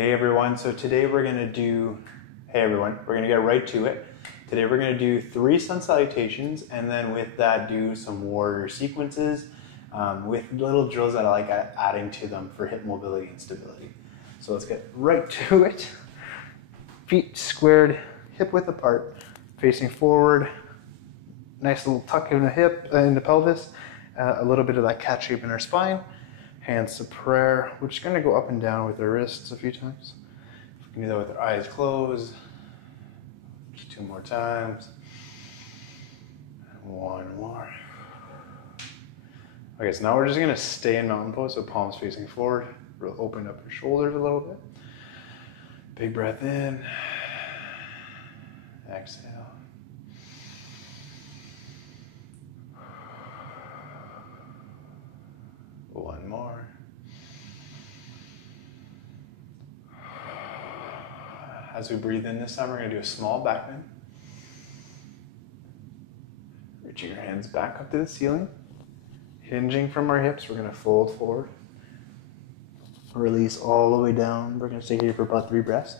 Hey everyone, so today we're gonna get right to it. Today we're gonna do 3 sun salutations and then with that do some warrior sequences with little drills that I like adding to them for hip mobility and stability. So let's get right to it. Feet squared, hip width apart, facing forward. Nice little tuck in the hip, in the pelvis. A little bit of that cat shape in our spine. Hands to prayer. We're just going to go up and down with our wrists a few times. We can do that with our eyes closed. Just 2 more times. 1 more. Okay, so now we're just going to stay in mountain pose, so palms facing forward. We'll open up your shoulders a little bit. Big breath in. Exhale. One more. As we breathe in this time, we're going to do a small back bend. Reaching your hands back up to the ceiling. Hinging from our hips, we're going to fold forward. Release all the way down. We're going to stay here for about 3 breaths.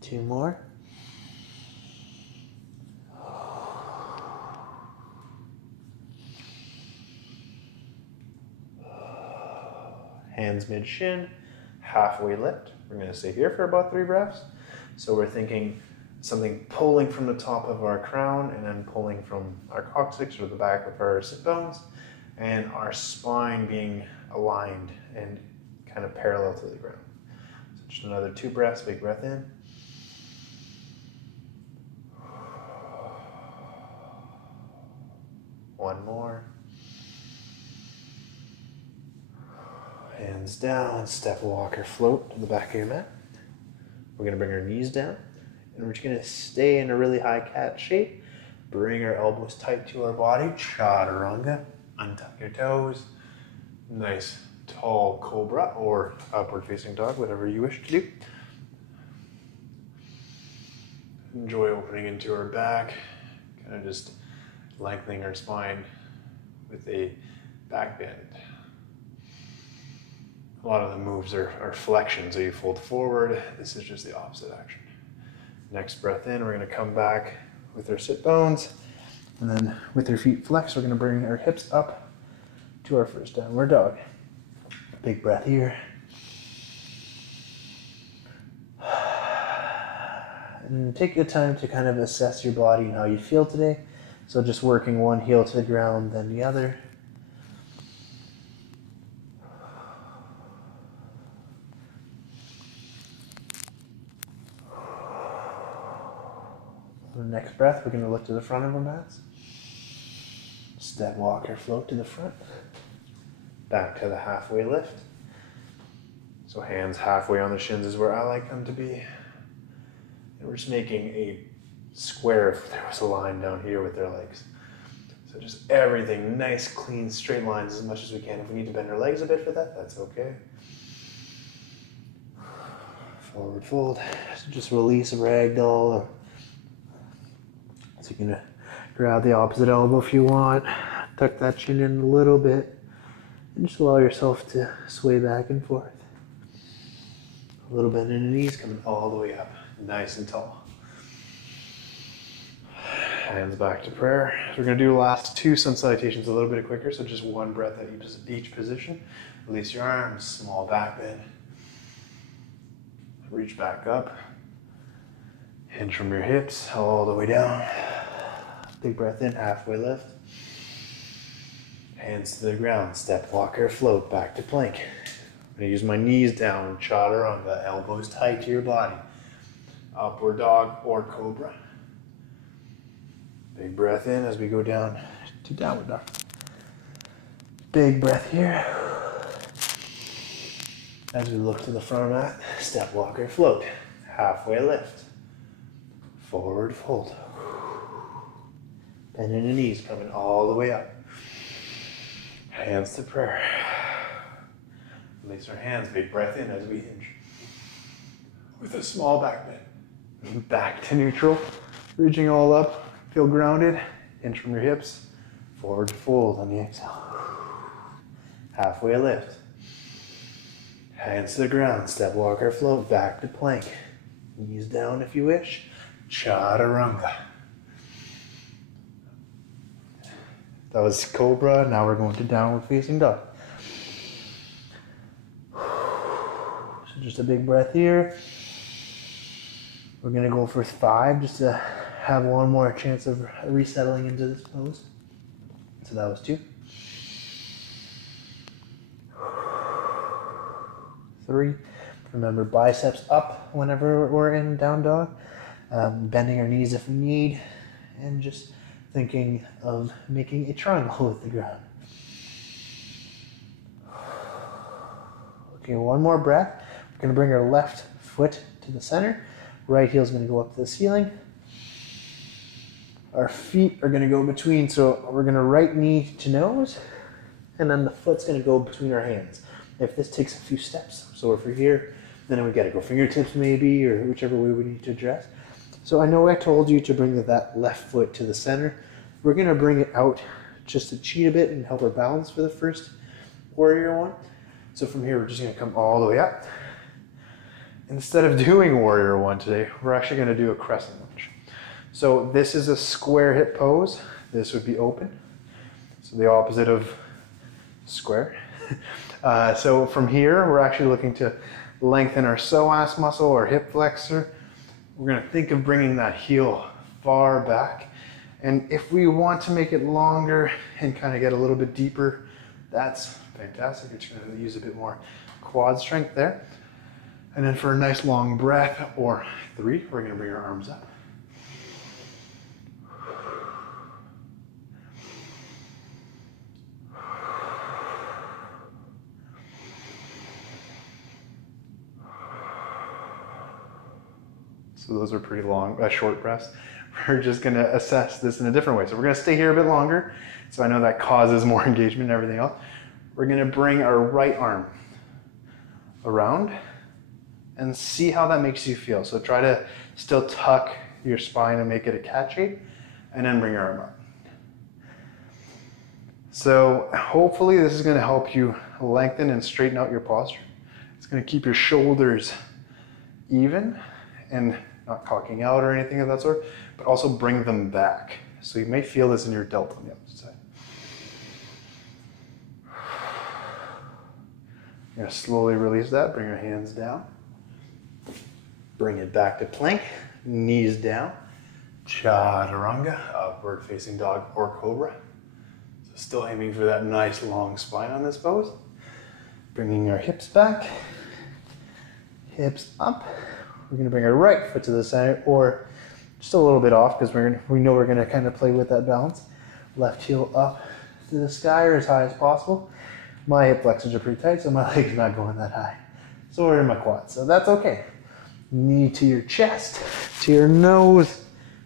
Two more. Hands mid-shin, halfway lift. We're going to stay here for about 3 breaths. So we're thinking something pulling from the top of our crown and then pulling from our coccyx or the back of our sit bones, and our spine being aligned and kind of parallel to the ground. So just another 2 breaths, big breath in. One more. Hands down, step, walk, or float to the back of your mat. We're going to bring our knees down, and we're just going to stay in a really high cat shape. Bring our elbows tight to our body, chaturanga. Untuck your toes. Nice tall cobra or upward facing dog, whatever you wish to do. Enjoy opening into our back, kind of just lengthening our spine with a back bend. A lot of the moves are flexion, so you fold forward. This is just the opposite action. Next breath in, we're going to come back with our sit bones. And then with our feet flexed, we're going to bring our hips up to our first downward dog. Big breath here. And take the time to kind of assess your body and how you feel today. So just working one heel to the ground, then the other. For the next breath, we're going to look to the front of our mats. Step, walk, or float to the front. Back to the halfway lift. So hands halfway on the shins is where I like them to be. And we're just making a square if there was a line down here with their legs. So just everything nice, clean, straight lines as much as we can. If we need to bend our legs a bit for that, that's okay. Forward fold. So just release a ragdoll. So you can grab the opposite elbow if you want. Tuck that chin in a little bit. And just allow yourself to sway back and forth. A little bend in the knees, coming all the way up. Nice and tall. Hands back to prayer. So we're going to do the last 2 sun salutations a little bit quicker, so just 1 breath at each position. Release your arms, small back bend. Reach back up. Hinge from your hips all the way down. Big breath in, halfway lift. Hands to the ground, step, walk, or float back to plank. I'm going to use my knees down, chaturanga, elbows tight to your body. Upward dog or cobra. Big breath in as we go down to downward dog. Big breath here. As we look to the front of that, step, walk, or float. Halfway lift. Forward fold. Bending the knees, coming all the way up. Hands to prayer. Release our hands, big breath in as we hinge. With a small back bend. Back to neutral. Reaching all up. Feel grounded. Hinge from your hips. Forward fold on the exhale. halfway lift. Hands to the ground, step, walk, or float, back to plank. Knees down if you wish. Chaturanga. That was cobra, now we're going to downward facing dog. So just a big breath here. We're gonna go for 5 just to have one more chance of resettling into this pose. So that was 2. 3. Remember, biceps up whenever we're in down dog. Bending our knees if we need. And just thinking of making a triangle with the ground. Okay, one more breath. We're going to bring our left foot to the center. Right heel is going to go up to the ceiling. Our feet are going to go between, so we're going to right knee to nose, and then the foot's going to go between our hands. If this takes a few steps, so if we're here, then we got to go fingertips maybe, or whichever way we need to address. So I know I told you to bring that left foot to the center. We're going to bring it out just to cheat a bit and help our balance for the first warrior one. So from here, we're just going to come all the way up. Instead of doing warrior one today, we're actually going to do a crescent lunge. So this is a square hip pose. This would be open. So the opposite of square. So from here, we're actually looking to lengthen our psoas muscle or hip flexor. We're going to think of bringing that heel far back. And if we want to make it longer and kind of get a little bit deeper, that's fantastic. You're just going to use a bit more quad strength there. And then for a nice long breath, or 3, we're going to bring our arms up. So those are pretty long, short breaths. We're just going to assess this in a different way. So we're going to stay here a bit longer. So I know that causes more engagement and everything else. We're going to bring our right arm around and see how that makes you feel. So try to still tuck your spine and make it a cat shape, and then bring your arm up. So hopefully this is going to help you lengthen and straighten out your posture. It's going to keep your shoulders even and not cocking out or anything of that sort, but also bring them back. So you may feel this in your delt on the opposite side. You're going to slowly release that, bring your hands down. Bring it back to plank, knees down. Chaturanga, upward facing dog or cobra. So still aiming for that nice long spine on this pose. Bringing our hips back, hips up. We're going to bring our right foot to the center, or just a little bit off because we know we're going to kind of play with that balance. Left heel up to the sky or as high as possible. My hip flexors are pretty tight, so my leg's not going that high. So we're in my quads, so that's okay. Knee to your chest, to your nose,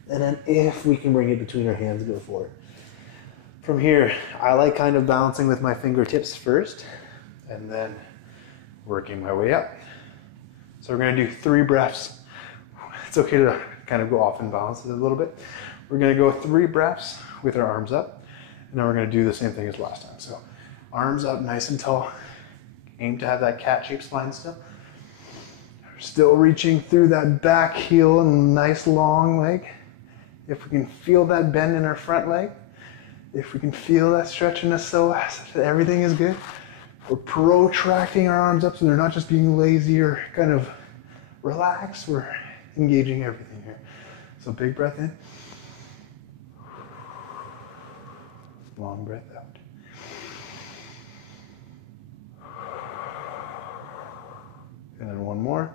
and then if we can bring it between our hands, go for it. From here, I like kind of balancing with my fingertips first, and then working my way up. So we're going to do 3 breaths. It's okay to kind of go off and balance it a little bit. We're going to go 3 breaths with our arms up, and then we're going to do the same thing as last time. So arms up nice and tall. Aim to have that cat-shaped spine still. Still reaching through that back heel and nice long leg. If we can feel that bend in our front leg, if we can feel that stretch in the psoas, everything is good. We're protracting our arms up so they're not just being lazy or kind of relaxed. We're engaging everything here. So big breath in. Long breath out. And then one more.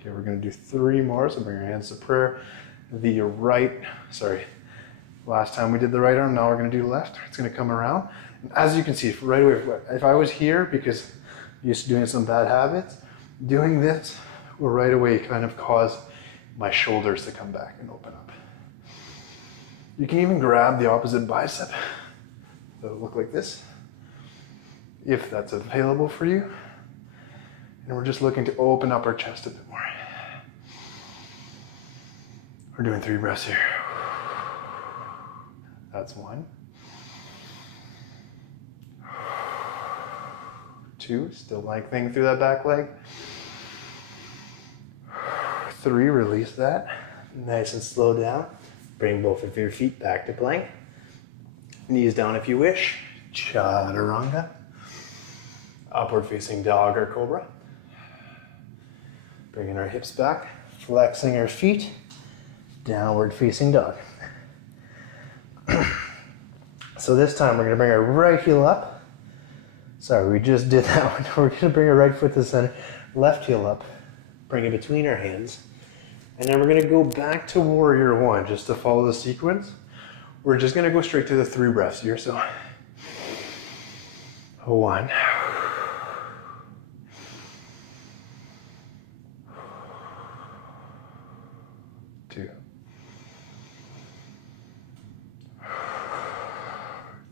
Okay, we're going to do 3 more. So bring your hands to prayer. Last time we did the right arm, now we're going to do the left. It's going to come around. And as you can see, right away, if I was here, because I'm used to doing some bad habits, doing this will right away kind of cause my shoulders to come back and open up. You can even grab the opposite bicep. It'll look like this, if that's available for you. And we're just looking to open up our chest a bit more. We're doing 3 breaths here. That's 1. 2, still lengthening through that back leg. 3, release that. Nice and slow down. Bring both of your feet back to plank. Knees down if you wish. Chaturanga. Upward facing dog or cobra. Bringing our hips back. Flexing our feet. Downward facing dog. So this time we're going to bring our right heel up. Sorry, we just did that one. We're going to bring our right foot to the center. Left heel up. Bring it between our hands. And then we're going to go back to warrior 1 just to follow the sequence. We're just going to go straight to the 3 breaths here. So 1, 2,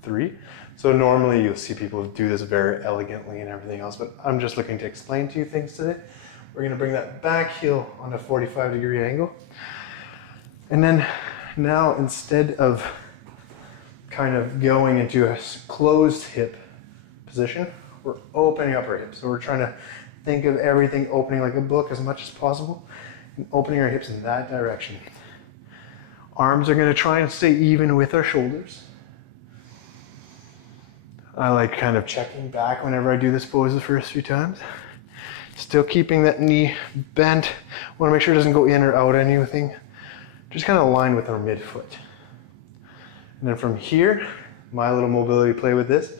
3. So normally you'll see people do this very elegantly and everything else, but I'm just looking to explain to you things today. We're going to bring that back heel on a 45-degree angle. And then now, instead of kind of going into a closed hip position, we're opening up our hips. So we're trying to think of everything opening like a book as much as possible and opening our hips in that direction. Arms are going to try and stay even with our shoulders. I like kind of checking back whenever I do this pose the first few times. Still keeping that knee bent. Want to make sure it doesn't go in or out anything. Just kind of align with our midfoot. And then from here, my little mobility play with this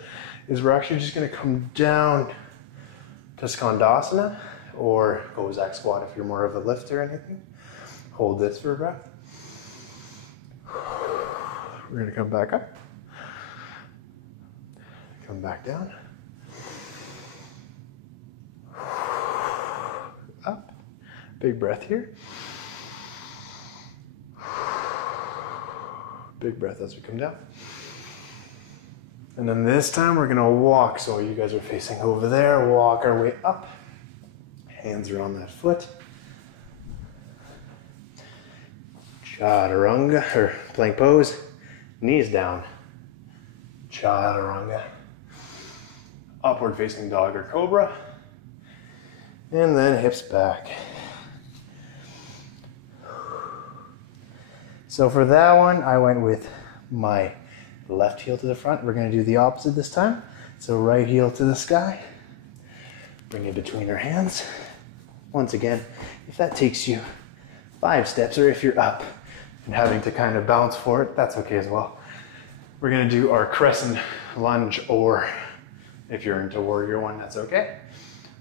is we're actually just going to come down to Skandasana or Kozak squat if you're more of a lifter or anything. Hold this for a breath. We're going to come back up. Come back down. Up. Big breath here. Big breath as we come down. And then this time we're gonna walk. So you guys are facing over there. Walk our way up. Hands are on that foot. Chaturanga, or plank pose. Knees down. Chaturanga. Upward facing dog or cobra. And then hips back. So for that one, I went with my left heel to the front. We're going to do the opposite this time. So right heel to the sky. Bring it between our hands. Once again, if that takes you 5 steps or if you're up and having to kind of bounce for it, that's okay as well. We're going to do our crescent lunge, or if you're into warrior 1, that's okay.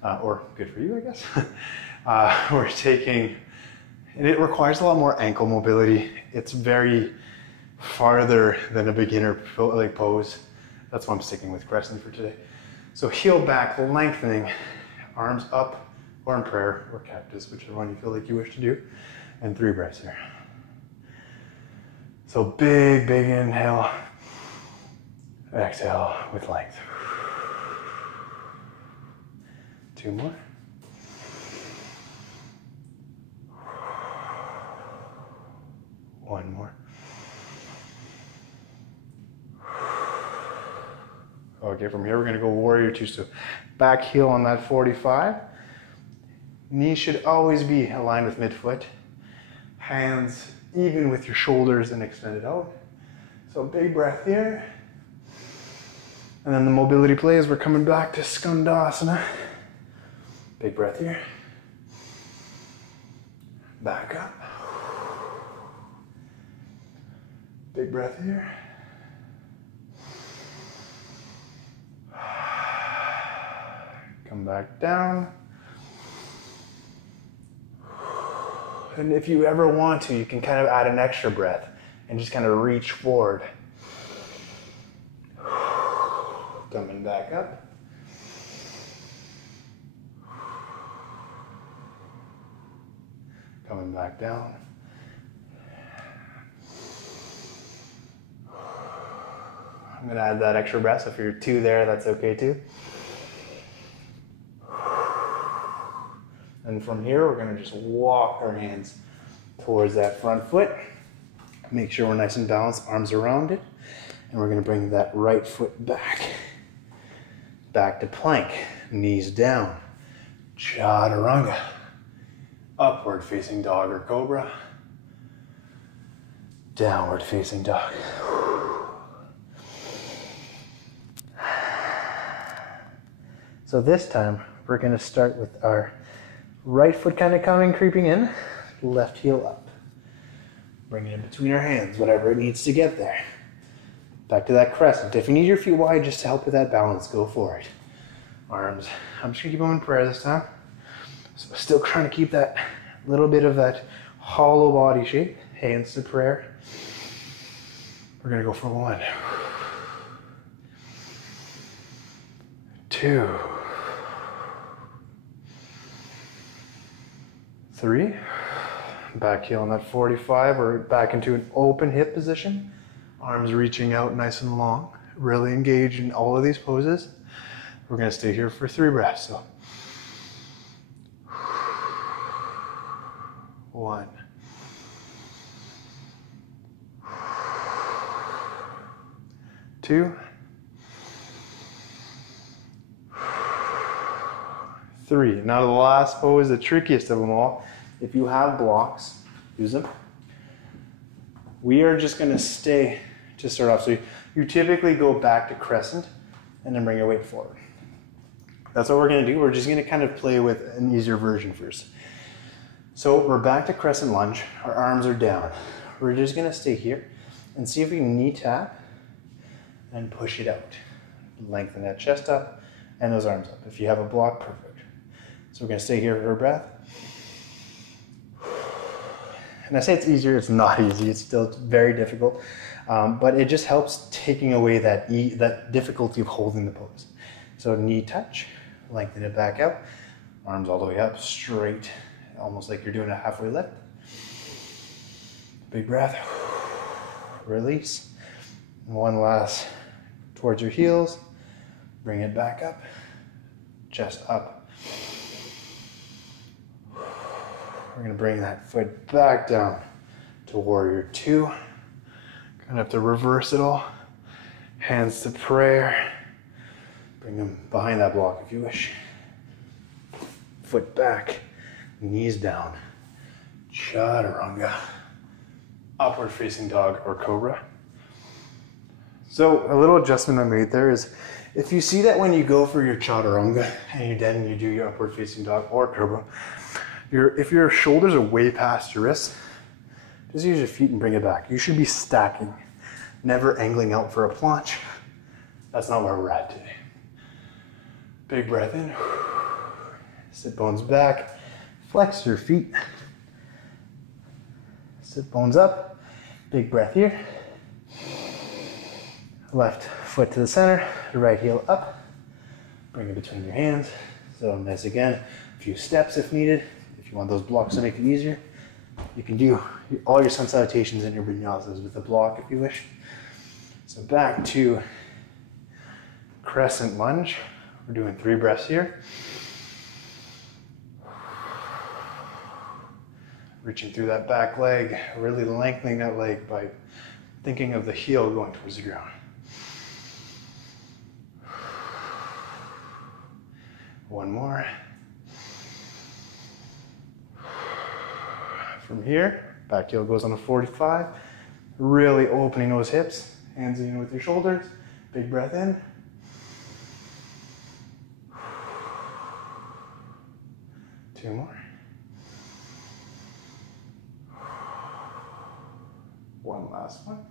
Or good for you, I guess. We're taking, and it requires a lot more ankle mobility. It's very farther than a beginner like pose. That's why I'm sticking with crescent for today. So heel back, lengthening, arms up, or in prayer, or cactus, whichever one you feel like you wish to do. And 3 breaths here. So big, big inhale. Exhale with length. 2 more. One more. Okay, from here we're going to go warrior 2. So back heel on that 45. Knees should always be aligned with midfoot. Hands even with your shoulders and extended out. So big breath here. And then the mobility play is we're coming back to Skandasana. Big breath here. Back up. Big breath here. Come back down. And if you ever want to, you can kind of add an extra breath and just kind of reach forward. Coming back up. Coming back down. I'm going to add that extra breath, so if you're 2 there, that's okay too. And from here, we're going to just walk our hands towards that front foot. Make sure we're nice and balanced, arms around it. And we're going to bring that right foot back. Back to plank, knees down. Chaturanga. Upward facing dog or cobra. Downward facing dog. So this time we're going to start with our right foot kind of creeping in, left heel up. Bring it in between our hands, whatever it needs to get there. Back to that crescent. If you need your feet wide just to help with that balance, go for it. Arms, I'm just going to keep them in prayer this time. So still trying to keep that little bit of that hollow body shape. Hands to prayer. We're going to go for 1, 2, 3. Back heel on that 45 or back into an open hip position. Arms reaching out nice and long. Really engage in all of these poses. We're going to stay here for 3 breaths. So 1, 2, 3. Now the last pose, the trickiest of them all. If you have blocks, use them. We are just going to stay to start off. So you typically go back to crescent and then bring your weight forward. That's what we're going to do. We're just going to kind of play with an easier version first. So we're back to crescent lunge. Our arms are down. We're just going to stay here and see if we can knee tap and push it out. Lengthen that chest up and those arms up. If you have a block, perfect. So we're going to stay here for a breath. And I say it's easier, it's not easy. It's still very difficult. But it just helps taking away that difficulty of holding the pose. So knee touch, lengthen it back out. Arms all the way up, straight. Almost like you're doing a halfway lift. Big breath. Release. And one last towards your heels. Bring it back up. Chest up. We're going to bring that foot back down to warrior 2. Going to have to reverse it all. Hands to prayer. Bring them behind that block if you wish. Foot back. Knees down. Chaturanga. Upward facing dog or cobra. So a little adjustment I made there is if you see that when you go for your chaturanga and then you do your upward facing dog or cobra, if your shoulders are way past your wrists, just use your feet and bring it back. You should be stacking, never angling out for a planche. That's not where we're at today. Big breath in. Sit bones back. Flex your feet. Sit bones up. Big breath here. Left foot to the center. Right heel up. Bring it between your hands. So nice again. A few steps if needed. If you want those blocks to make it easier, you can do all your sun salutations and your vinyasas with a block if you wish. So back to crescent lunge. We're doing 3 breaths here. Reaching through that back leg, really lengthening that leg by thinking of the heel going towards the ground. One more. From here, back heel goes on a 45. Really opening those hips, hands in with your shoulders. Big breath in. Two more. One last one.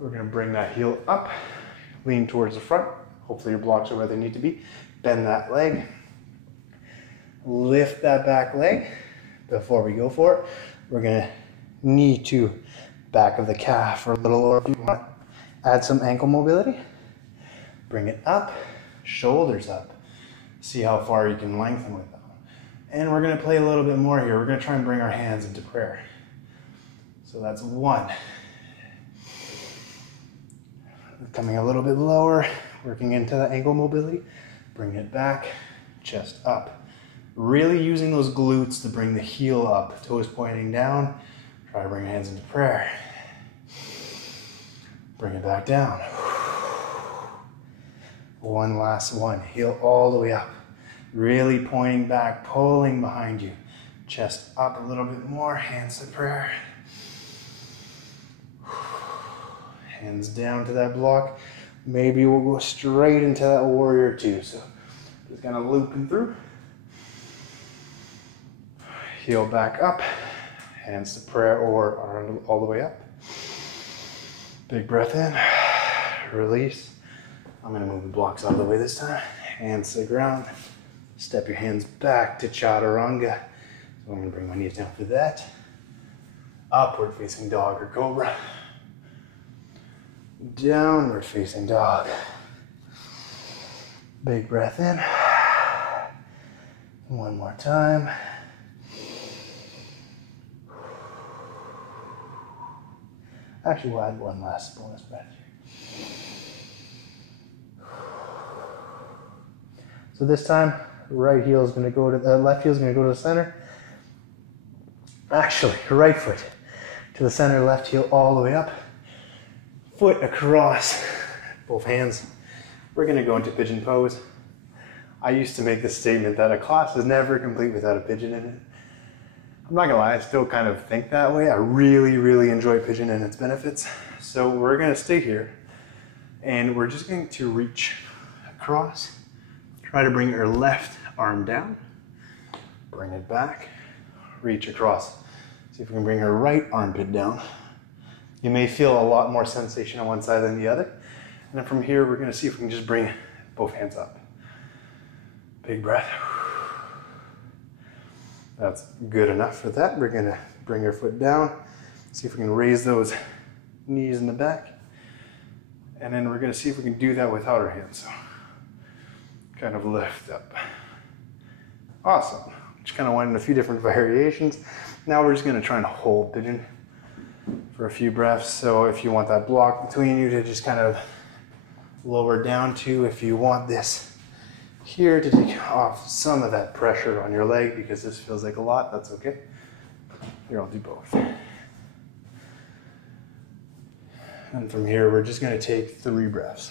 We're going to bring that heel up, lean towards the front. Hopefully your blocks are where they need to be. Bend that leg. Lift that back leg. Before we go for it, we're going to knee to back of the calf or a little lower if you want. Add some ankle mobility. Bring it up, shoulders up. See how far you can lengthen with them. And we're going to play a little bit more here. We're going to try and bring our hands into prayer. So that's 1. Coming a little bit lower, working into the ankle mobility. Bring it back, chest up. Really using those glutes to bring the heel up, toes pointing down. Try to bring your hands into prayer. Bring it back down. One last one. Heel all the way up. Really pointing back, pulling behind you. Chest up a little bit more, hands to prayer. Hands down to that block. Maybe we'll go straight into that warrior two. So just kind of looping through. Heel back up, hands to prayer or arm all the way up. Big breath in, release. I'm gonna move the blocks out of the way this time. Hands to the ground. Step your hands back to chaturanga. So I'm gonna bring my knees down for that. Upward facing dog or cobra. Downward facing dog. Big breath in. One more time. Actually, we'll add one last bonus breath here. So this time, right heel is going to go to the left heel is going to go to the center. Actually, right foot to the center, left heel all the way up. Foot across, both hands. We're going to go into pigeon pose. I used to make the statement that a class is never complete without a pigeon in it. I'm not gonna lie, I still kind of think that way. I really, really enjoy pigeon and its benefits. So we're gonna stay here and we're just going to reach across. Try to bring your left arm down. Bring it back, reach across. See if we can bring our right armpit down. You may feel a lot more sensation on one side than the other. And then from here, we're gonna see if we can just bring both hands up. Big breath. That's good enough for that. We're gonna bring our foot down, see if we can raise those knees in the back. And then we're gonna see if we can do that without our hands. So kind of lift up. Awesome. Just kind of went in a few different variations. Now we're just gonna try and hold pigeon for a few breaths. So if you want that block between you to just kind of lower down to, if you want this here to take off some of that pressure on your leg because this feels like a lot, that's okay. Here, I'll do both. And from here, we're just gonna take 3 breaths.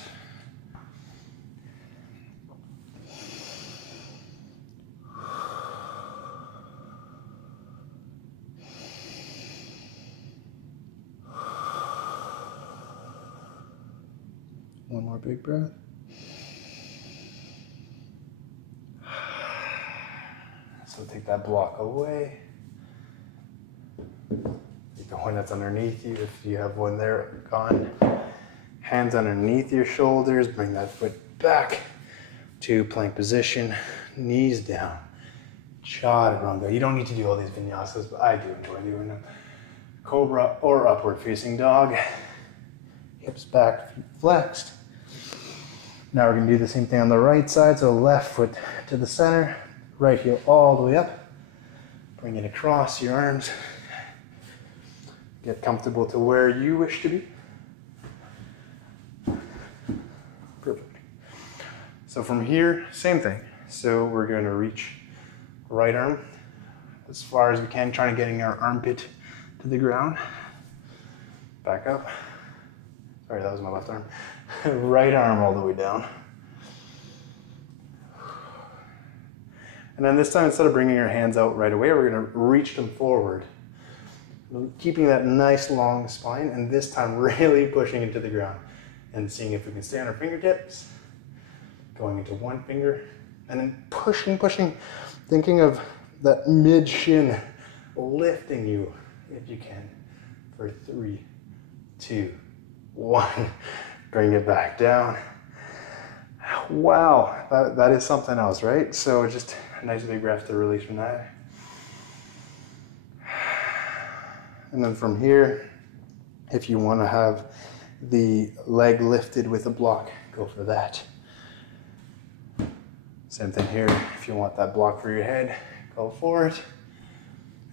One more big breath. So take that block away. Take the one that's underneath you if you have one there gone. Hands underneath your shoulders. Bring that foot back to plank position. Knees down. Chaturanga. You don't need to do all these vinyasas, but I do enjoy doing them. Cobra or upward facing dog. Hips back, feet flexed. Now we're going to do the same thing on the right side. So left foot to the center. Right heel all the way up. Bring it across your arms. Get comfortable to where you wish to be. Perfect. So from here, same thing. So we're going to reach right arm as far as we can, trying to getting our armpit to the ground. Back up. Sorry, that was my left arm. Right arm all the way down. And then this time, instead of bringing your hands out right away, we're going to reach them forward. Keeping that nice long spine, and this time really pushing into the ground. And seeing if we can stay on our fingertips. Going into one finger, and then pushing, thinking of that mid shin lifting you, if you can, for 3, 2, 1. Bring it back down. Wow, that is something else, right? So just a nice big breath to release from that. And then from here, if you want to have the leg lifted with a block, go for that. Same thing here, if you want that block for your head, go for it.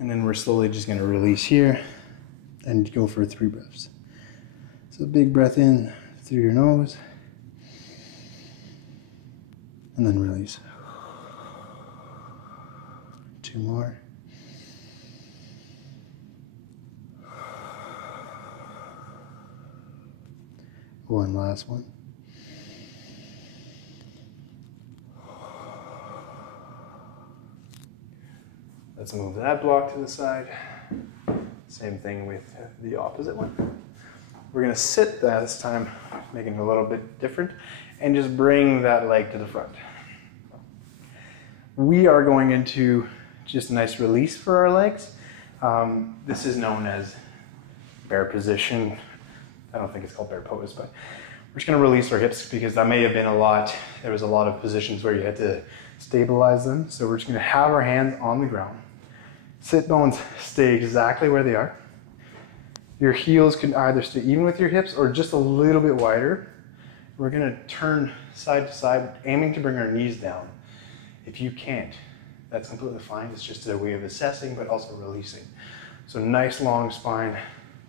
And then we're slowly just going to release here and go for 3 breaths. So big breath in through your nose. And then release. 2 more. One last one. Let's move that block to the side. Same thing with the opposite one. We're gonna sit that this time, making it a little bit different, and just bring that leg to the front. We are going into just a nice release for our legs. This is known as bear position. I don't think it's called bear pose, but we're just gonna release our hips because that may have been a lot. There was a lot of positions where you had to stabilize them. So we're just gonna have our hands on the ground. Sit bones stay exactly where they are. Your heels can either stay even with your hips or just a little bit wider. We're gonna turn side to side, aiming to bring our knees down. If you can't, that's completely fine. It's just a way of assessing, but also releasing. So nice long spine,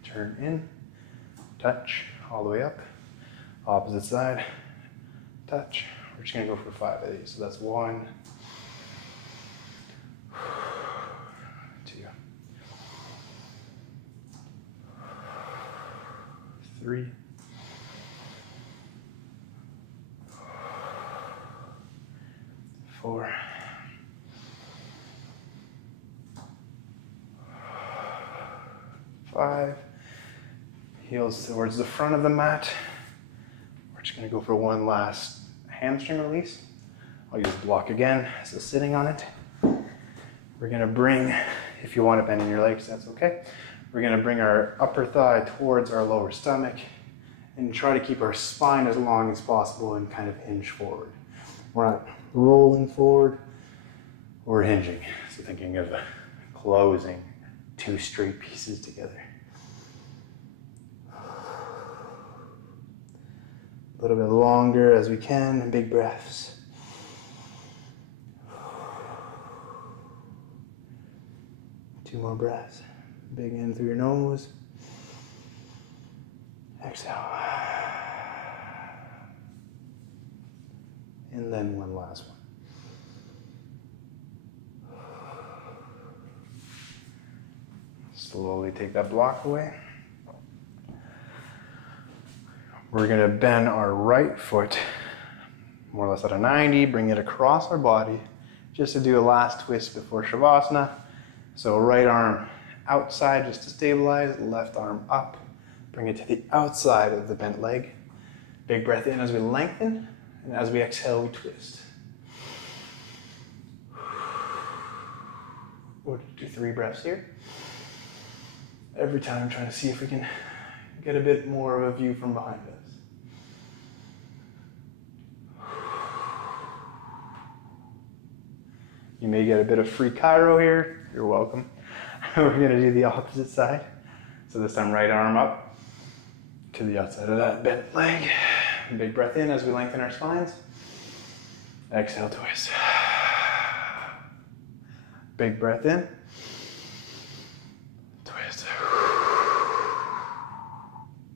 turn in, touch, all the way up. Opposite side, touch. We're just gonna go for 5 of these. So that's 1, 2, 3, 4, 5. Heels towards the front of the mat. We're just gonna go for one last hamstring release. I'll use the block again, so sitting on it. We're gonna bring, if you want to bend in your legs, that's okay. We're gonna bring our upper thigh towards our lower stomach and try to keep our spine as long as possible and kind of hinge forward. We're not rolling forward, we're hinging. So thinking of closing 2 straight pieces together. A little bit longer as we can, and big breaths. Two more breaths. Big in through your nose. Exhale. And then one last one. Slowly take that block away. We're gonna bend our right foot more or less at a 90, bring it across our body just to do a last twist before Shavasana. So right arm outside just to stabilize, left arm up, bring it to the outside of the bent leg. Big breath in as we lengthen, and as we exhale, we twist. We'll do 3 breaths here. Every time trying to see if we can get a bit more of a view from behind us. You may get a bit of free Cairo here. You're welcome. We're gonna do the opposite side. So this time right arm up to the outside of that bent leg. Big breath in as we lengthen our spines. Exhale, twist. Big breath in. Twist.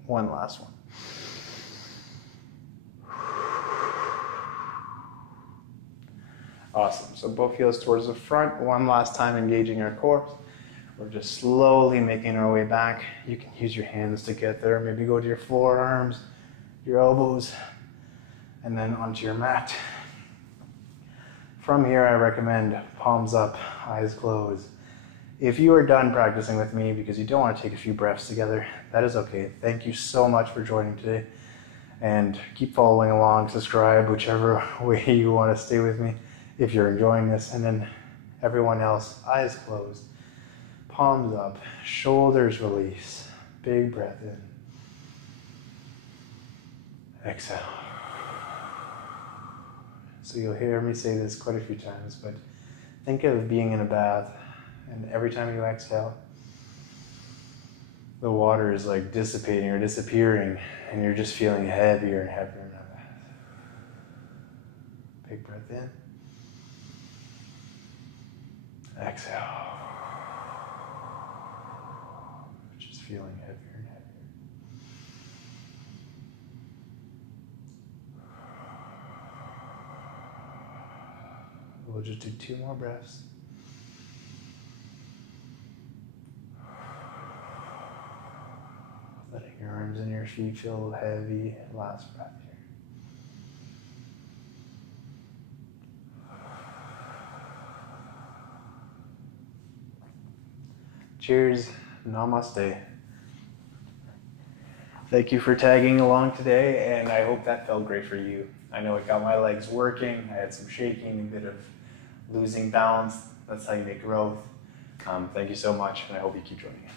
One last one. Awesome. So both heels towards the front. One last time engaging our core. We're just slowly making our way back. You can use your hands to get there. Maybe go to your forearms, your elbows, and then onto your mat. From here, I recommend palms up, eyes closed. If you are done practicing with me because you don't want to take a few breaths together, that is okay. Thank you so much for joining today. And keep following along, subscribe, whichever way you want to stay with me if you're enjoying this. And then everyone else, eyes closed, palms up, shoulders release, big breath in. Exhale. So you'll hear me say this quite a few times, but think of being in a bath, and every time you exhale, the water is like dissipating or disappearing, and you're just feeling heavier and heavier in that bath. Big breath in. Exhale. Just feeling heavier and heavier. We'll just do 2 more breaths. Letting your arms and your feet feel heavy. Last breath here. Cheers. Namaste. Thank you for tagging along today, and I hope that felt great for you. I know it got my legs working. I had some shaking, a bit of losing balance. That's how you make growth. Thank you so much, and I hope you keep joining me.